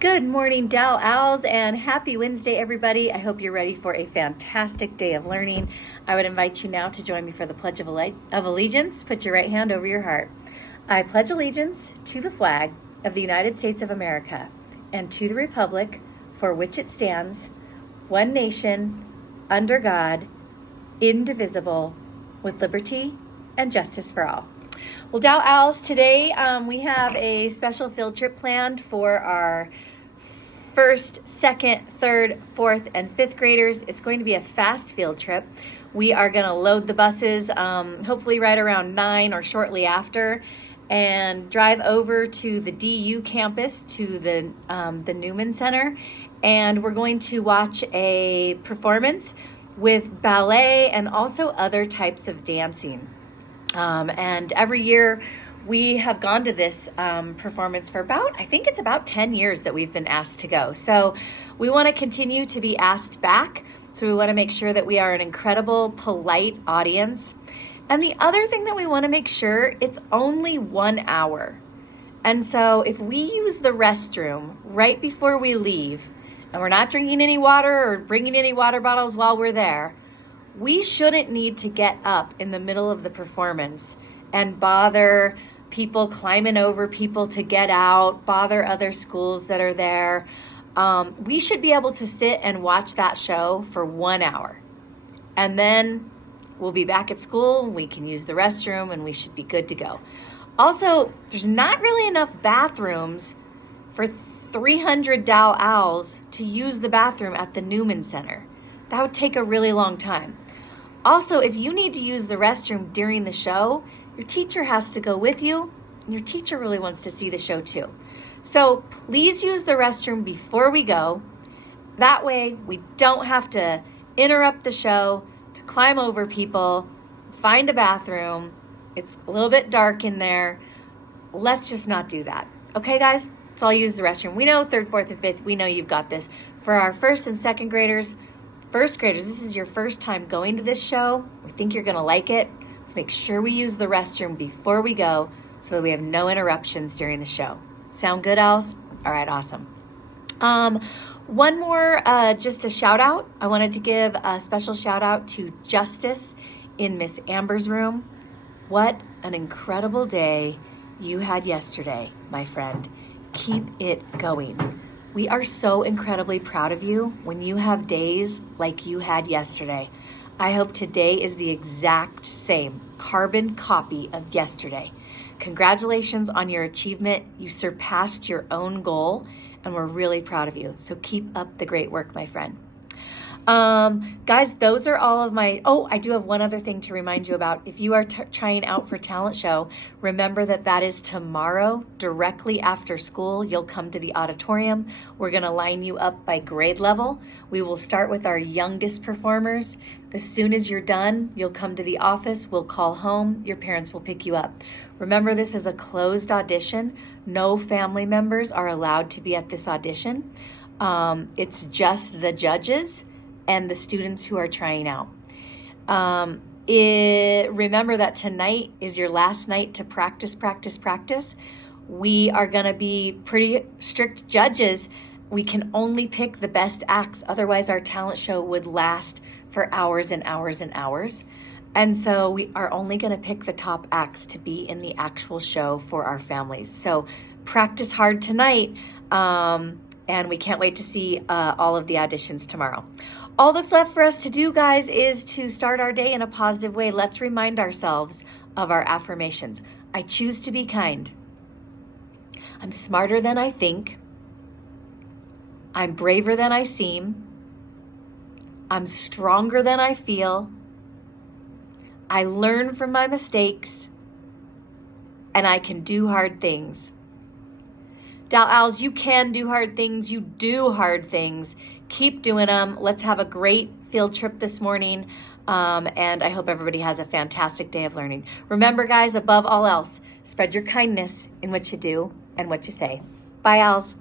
Good morning, Dal Owls, and happy Wednesday, everybody. I hope you're ready for a fantastic day of learning. I would invite you now to join me for the Pledge of Allegiance. Put your right hand over your heart. I pledge allegiance to the flag of the United States of America and to the republic for which it stands, one nation, under God, indivisible, with liberty and justice for all. Well, Dal Owls, today we have a special field trip planned for our first, second, third, fourth, and fifth graders. It's going to be a fast field trip. We are going to load the buses, hopefully right around 9 or shortly after, and drive over to the DU campus, to the Newman Center, and we're going to watch a performance with ballet and also other types of dancing. And every year we have gone to this performance for I think it's about 10 years that we've been asked to go. So we want to continue to be asked back. So we want to make sure that we are an incredible, polite audience. And the other thing that we want to make sure, it's only 1 hour. And so if we use the restroom right before we leave, and we're not drinking any water or bringing any water bottles while we're there, we shouldn't need to get up in the middle of the performance and bother people climbing over people to get out, bother other schools that are there. We should be able to sit and watch that show for 1 hour. And then we'll be back at school, we can use the restroom, and we should be good to go. Also, there's not really enough bathrooms for 300 Dal Owls to use the bathroom at the Newman Center. That would take a really long time. Also, if you need to use the restroom during the show, your teacher has to go with you, and your teacher really wants to see the show too. So please use the restroom before we go. That way we don't have to interrupt the show to climb over people, find a bathroom. It's a little bit dark in there. Let's just not do that. Okay, guys? So I'll use the restroom. We know third, fourth, and fifth, we know you've got this. For our first and second graders, first graders, this is your first time going to this show. We think you're gonna like it. Let's make sure we use the restroom before we go so that we have no interruptions during the show. Sound good, Owls? All right, awesome. One more, just a shout out. I wanted to give a special shout out to Justice in Miss Amber's room. What an incredible day you had yesterday, my friend. Keep it going. We are so incredibly proud of you when you have days like you had yesterday. I hope today is the exact same carbon copy of yesterday. Congratulations on your achievement. You surpassed your own goal, and we're really proud of you. So keep up the great work, my friend. Guys, those are all of my, I do have one other thing to remind you about. If you are trying out for talent show, remember that is tomorrow, directly after school. You'll come to the auditorium. We're gonna line you up by grade level. We will start with our youngest performers. As soon as you're done, you'll come to the office, we'll call home, your parents will pick you up. Remember, this is a closed audition. No family members are allowed to be at this audition. It's just the judges and the students who are trying out. Remember that tonight is your last night to practice. We are gonna be pretty strict judges. We can only pick the best acts, otherwise our talent show would last for hours and hours and hours. And so we are only gonna pick the top acts to be in the actual show for our families. So practice hard tonight, and we can't wait to see all of the auditions tomorrow. All that's left for us to do, guys, is to start our day in a positive way. Let's remind ourselves of our affirmations. I choose to be kind. I'm smarter than I think. I'm braver than I seem. I'm stronger than I feel. I learn from my mistakes. And I can do hard things. Dal Owls, you can do hard things. You do hard things. Keep doing them. Let's have a great field trip this morning. And I hope everybody has a fantastic day of learning. Remember, guys, above all else, spread your kindness in what you do and what you say. Bye, Owls.